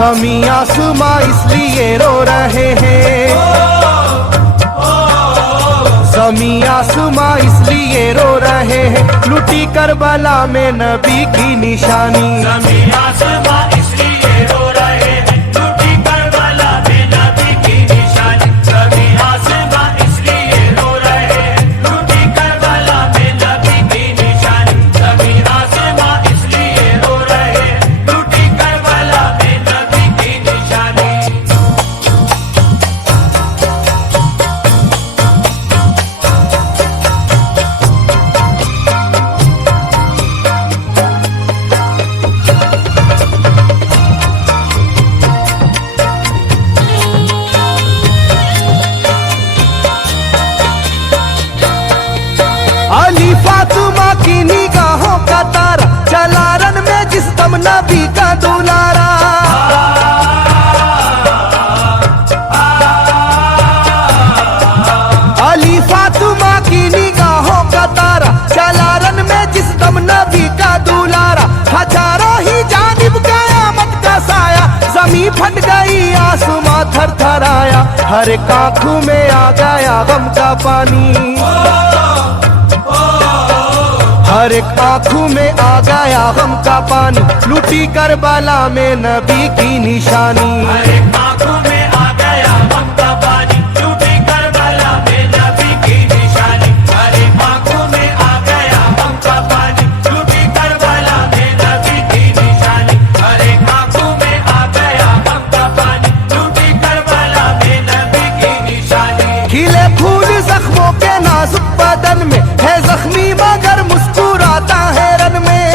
ज़मीं आसमां इसलिए रो रहे हैं, ज़मीं आसमां इसलिए रो रहे हैं, लुटी करबला में नबी की निशानी। ज़मीं आसमां इसलिए रो रहे हैं, लुटी करबला में नबी की निशानी। ज़मीं आसमां इसलिए रो रहे हैं, लुटी करबला में नबी की निशानी। ज़मीं आसमां इसलिए रो रहे हैं, लुटी करबला में नबी की निशानी। अली फातिमा की निगाहों का तारा, चला रन में जिस दम नबी का दुलारा। अली फातिमा की निगाहों का तारा, चला रन में जिस दम नबी का दुलारा। हजारों ही जानिब कयामत का साया, ज़मीं फट गई आसमां थर थर आया। हर एक आँखों में आ गया गम का पानी, हर एक आँखों में आ गया गम का पानी, लुटी करबला में नबी की निशानी। हर एक आँखों में आ गया गम का पानी, लुटी करबला में नबी की निशानी। हर एक आँखों में आ गया गम का पानी, लुटी करबला में नबी की निशानी। हर एक आँखों में आ गया गम का पानी, लुटी करबला में नबी की निशानी। खिले फूल जख्मों के नाजुक बदन में, है जख्मी मगर मुस्कुराता है रन में।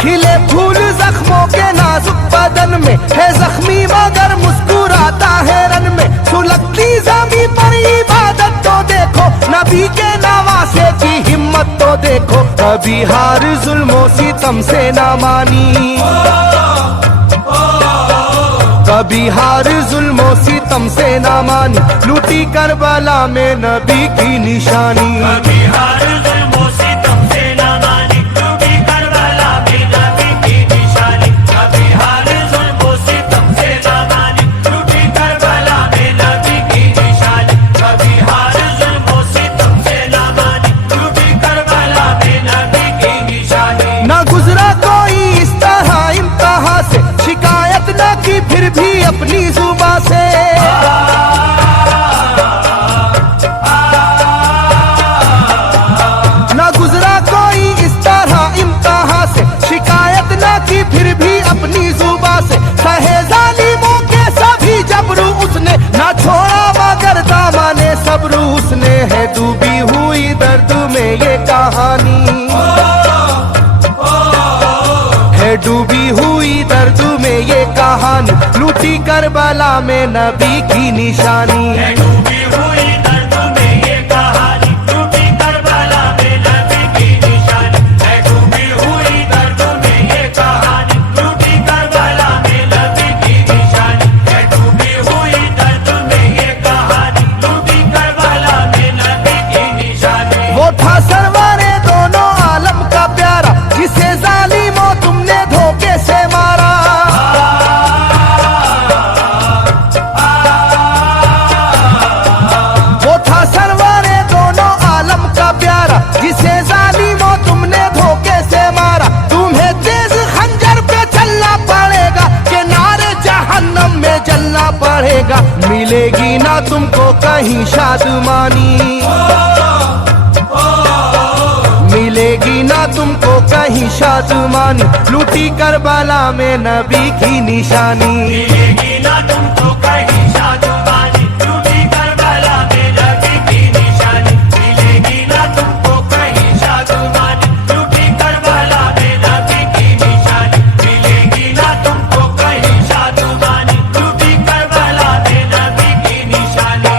खिले फूल जख्मों के नाजुक बदन में, है जख्मी मगर मुस्कुराता है रन में। सुलगती ज़मीं पर इबादत तो देखो, नबी के नवासे की हिम्मत तो देखो। कभी हार जुल्मों सितम से ना मानी, कभी हार जुल्मों सितम से ना मानी, लुटी करबला में नबी की निशानी। कभी हार जुल्मों सितम से ना मानी, लुटी करबला में नबी की निशानी। कभी हार जुल्मों सितम से ना मानी, लुटी करबला में नबी की निशानी। कभी हार जुल्मों सितम से ना मानी, लुटी करबला में नबी की निशानी। न गुजरा कोई इस तरह इम्तिहान से, शिकायत न की फिर भी अपनी जुबां से। न गुजरा कोई इस तरह इम्तिहान से, शिकायत न की फिर भी अपनी जुबां से। सहे जालिमों के सभी जबरू उसने, न छोड़ा मगर दामने सब्र उसने। है डूबी हुई दर्द में ये कहानी, है डूबी हुई दर्द में ये कहानी, लुटी करबला में नबी की निशानी। है डूबी हुई दर्द में ये कहानी, लुटी करबला में नबी की निशानी। है डूबी हुई दर्द में ये कहानी, लुटी करबला में नबी की निशानी। है डूबी हुई दर्द में ये कहानी, लुटी करबला में नबी की निशानी। वो था सरवारे दोनों आलम का प्यारा, जिसे जालिमों तुमने धोखे से मारा। वो था सरवारे दोनों आलम का प्यारा, जिसे जालिमों तुमने धोखे से मारा। तुम्हें तेज खंजर पे चलना पड़ेगा, कि नारे जहन्नम में जलना पड़ेगा। मिलेगी ना तुमको कहीं शादमानी, मिलेगी ना तुमको कहीं शादमानी, लुटी करबला में नबी की निशानी। मिलेगी ना तुमको कहीं शादमानी, लुटी करबला में नबी की निशानी। मिलेगी ना तुमको कहीं शादमानी, लुटी करबला में नबी की निशानी। मिलेगी ना तुमको कहीं शादमानी, लुटी करबला में नबी की निशानी।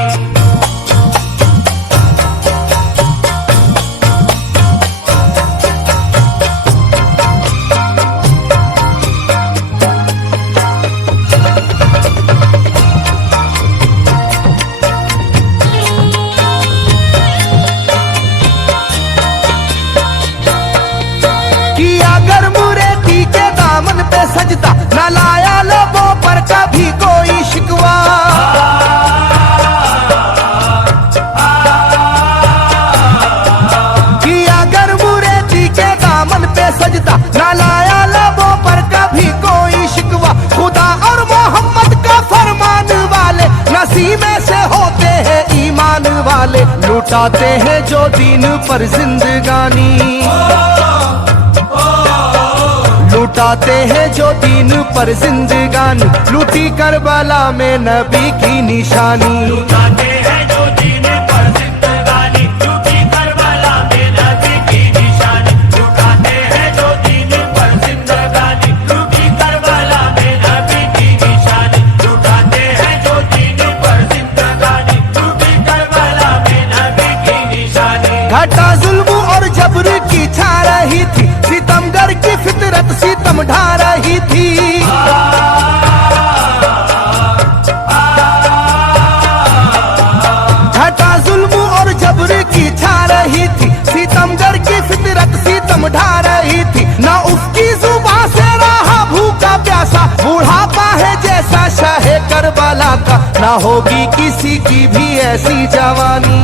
पे सजदा, न लाया लबों पर कभी कोई शिकवा। किया गुरेजी के दामन पे सजदा, न लाया लबों पर कभी कोई शिकवा। खुदा और मोहम्मद का फरमान वाले नसीबे से होते हैं ईमान वाले। लुटाते हैं जो दीन पर जिंदगानी, लुटाते हैं जो दीन पर जिंदगानी। लूटी करबला में नबी की निशानी, लुटाते हैं जो दीन पर जिंदगानी, लूटी करबला में नबी की निशानी। लुटाते हैं जो दीन पर जिंदगानी, लूटी करबला में नबी की निशानी। लुटाते हैं जो दीन पर जिंदगानी, लूटी करबला में नबी की निशानी। घटा जुल्म और जबर की छा रही थी, सितमगर की फितरत सितम ढा रही थी। घटा जुल्म और जबर की छा रही थी, सितमगर की फितरत सितम ढा रही थी। ना उसकी जुबान से रहा भूखा प्यासा, बुढ़ापा है जैसा शाहे करबला का। ना होगी किसी की भी ऐसी जवानी,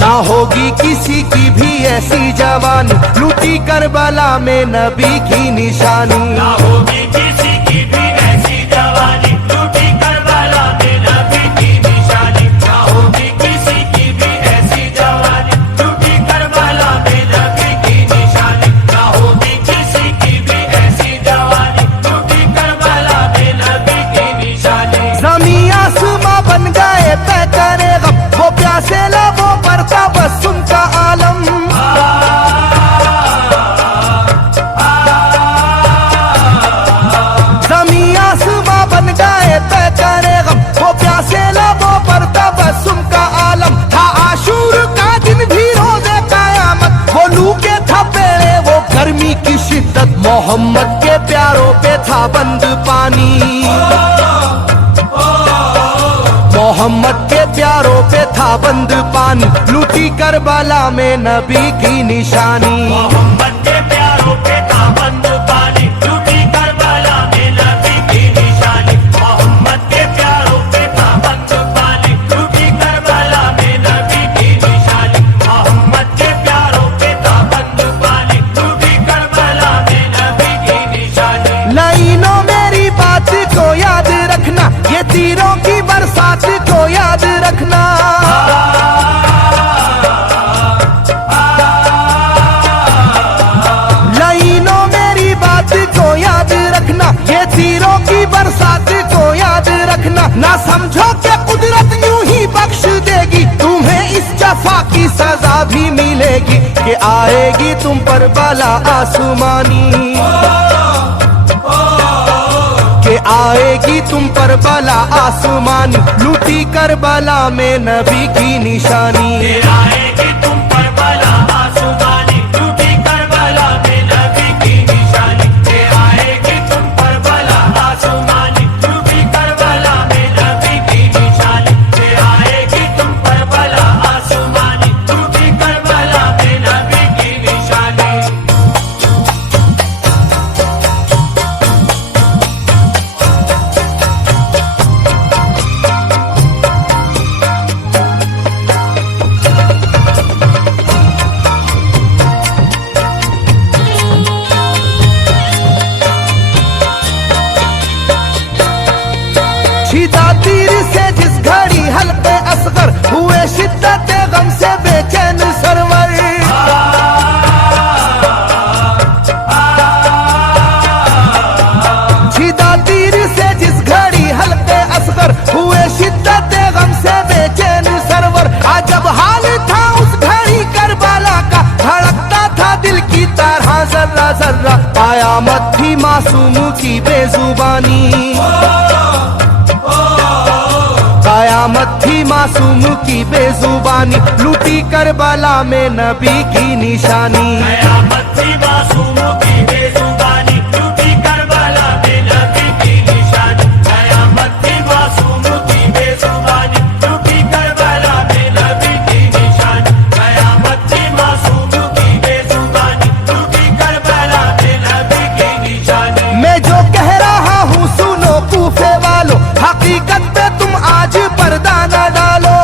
ना होगी किसी की भी ऐसी जवानी। लूटी करबला में नबी की निशानी, ना होगी किसी की भी ऐसी जवानी। लूटी करबला में नबी की निशानी। ना होगी किसी की भी ऐसी जवानी। लूटी करबला में नबी की निशानी। ना होगी किसी की भी ऐसी जवानी। लूटी करबला में नबी की निशानी। ज़मीं आसमां बन गए तय करे गम, वो प्यासे लबों पर तबस्सुम का आलम। ज़मीं आसमां बन गए तय करे गम, वो प्यासे लबों पर तबस्सुम का आलम। था आशूर का दिन भी रोज़े क़यामत, वो लू के थपेड़े वो गर्मी की शिद्दत। मोहम्मद के प्यारों पे था बंद पानी, मोहम्मद के प्यारों पे था बंद पानी। लूटी करबला में नबी की निशानी, मोहम्मद के प्यारों पे था बंद पानी। लूटी करबला में नबी की निशानी। मोहम्मद के प्यारों पे था बंद पानी। लूटी करबला में नबी की निशानी। मोहम्मद के प्यारों पे था बंद पानी। लूटी करबला में नबी की निशानी। लाइनों मेरी बात को याद रखना, ये तीरों की बरसात को याद रखना। लाइनों मेरी बात को याद रखना, ये तीरों की बरसात को याद रखना। ना समझो कि कुदरत यूं ही बख्श देगी, तुम्हें इस जफा की सजा भी मिलेगी। कि आएगी तुम पर बला आसमानी, के आएगी तुम पर बला आसमानी। लूटी करबला में नबी की निशानी, ये आएगी तुम पर बला आसमानी। लूटी करबला में नबी की निशानी। ये आएगी तुम पर बला आसमानी। लूटी करबला में नबी की निशानी। ये आएगी तुम पर बला आसमानी। लूटी करबला में नबी की निशानी। छिदा तीर से जिस घड़ी हल्के असगर हुए शिद्दत गम से बेचैन सरवर। छिदा तीर से जिस घड़ी हल्के असगर हुए शिद्दत गम से बेचैन सरवर। अजब हाल था उस घड़ी करबला का, धड़कता था दिल की तरह जर्रा जर्रा। कयामत थी मासूम की बेजुबानी, कयामत थी मासूम की बेजुबानी। लूटी करबला में नबी की निशानी, कयामत थी मासूम की बेजुबानी। लूटी करबला में नबी की निशानी। कयामत थी मासूम की बेजुबानी। लूटी करबला में नबी की निशानी। कयामत थी मासूम की बेजुबानी। लूटी करबला हकीकत पे तुम आज पर्दा न डालो।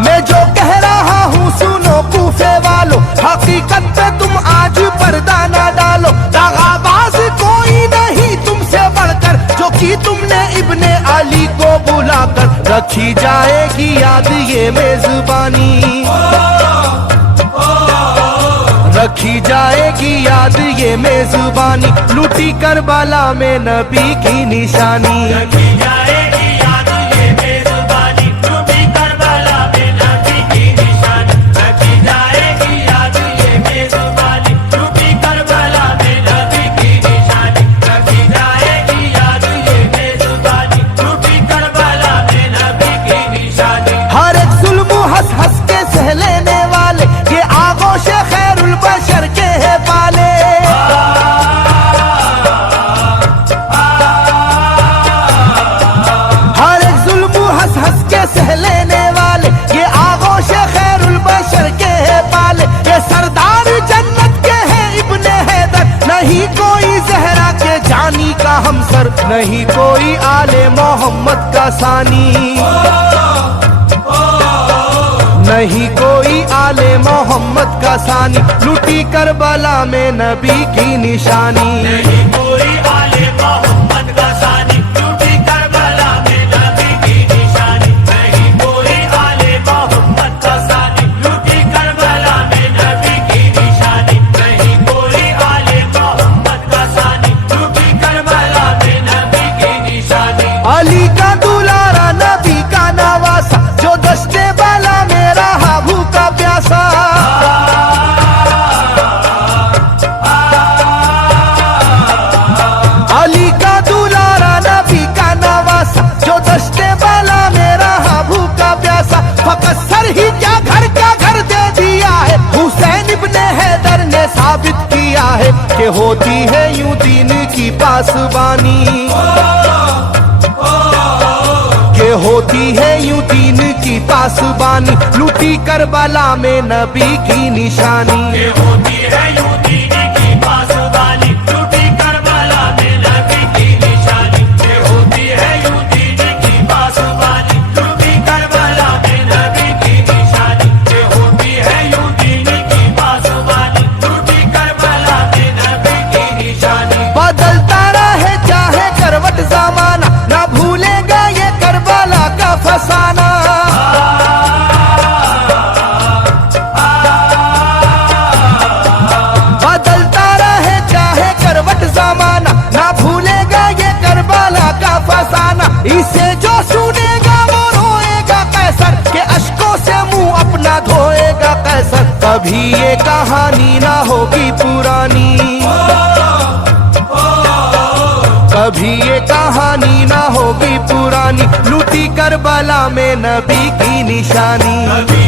मैं जो कह रहा हूँ सुनो कूफे वालों, हकीकत पे तुम आज पर्दा न डालो। दगाबाज कोई नहीं तुमसे बढ़कर, जो कि तुमने इब्ने अली को बुलाकर रखी जाएगी याद ये मेजबानी, रखी जाएगी याद ये मेजबानी। लूटी करबला में नबी की निशानी, रखी जाएगी याद ये मेजबानी, लूटी करबला में नबी की निशानी। रखी जाएगी याद ये मेजबानी, लूटी करबला में नबी की निशानी। रखी जाएगी याद ये मेजबानी, लूटी करबला में नबी की निशानी। हर एक जुल्म हंस हंस के सह लेने वाले, ये आगोश खैरुल बशर के है पाले। हर एक जुल्म हंस हंस के सह लेने वाले, ये आगोश खैरुल बशर के है पाले। ये सरदार जन्नत के हैं इब्ने हैदर, नहीं कोई जहरा के जानी का हमसर, नहीं कोई आले मोहम्मद का सानी, नहीं कोई आले मोहम्मद का सानी। लूटी करबला में नबी की निशानी, नहीं कोई आले मोहम्मद का सानी, लूटी करबला में नबी की निशानी। नहीं कोई आले मोहम्मद का सानी, लूटी करबला में नबी की निशानी। नहीं कोई आले मोहम्मद का सानी, लूटी करबला में नबी की निशानी। अली का दुलारा नबी का नवासा, जो दस्ते बाला में रहा भूखा प्यासा। अली का दुलारा नबी का नवासा, जो दस्ते बाला में रहा भूखा प्यासा। फकत सर ही क्या घर का घर दे दिया है, हुसैन इब्ने हैदर ने साबित किया है कि होती है यूं दीन की पासबानी, के होती है यूं दीन की पासबानी। लूटी करबला में नबी की निशानी, ये होती है यूं दीन की पासबानी, लूटी करबला में नबी की निशानी। ये होती है यूं दीन की पासबानी, लूटी करबला में नबी की निशानी। ये होती है यूं दीन की पासबानी, लूटी करबला में नबी की निशानी। बदलता रहे चाहे करवट जमाना, ना भूलेगा ये करबला का फसाना। बदलता रहे चाहे करवट जमाना, ना भूलेगा ये करबला का फसाना। इसे जो सुनेगा वो रोएगा कैसर, के अश्कों से मुंह अपना धोएगा कैसर। कभी ये कहानी ना होगी पुरानी, कभी ये कहानी ना होगी पुरानी। लूटी करबला में नबी की निशानी, नबी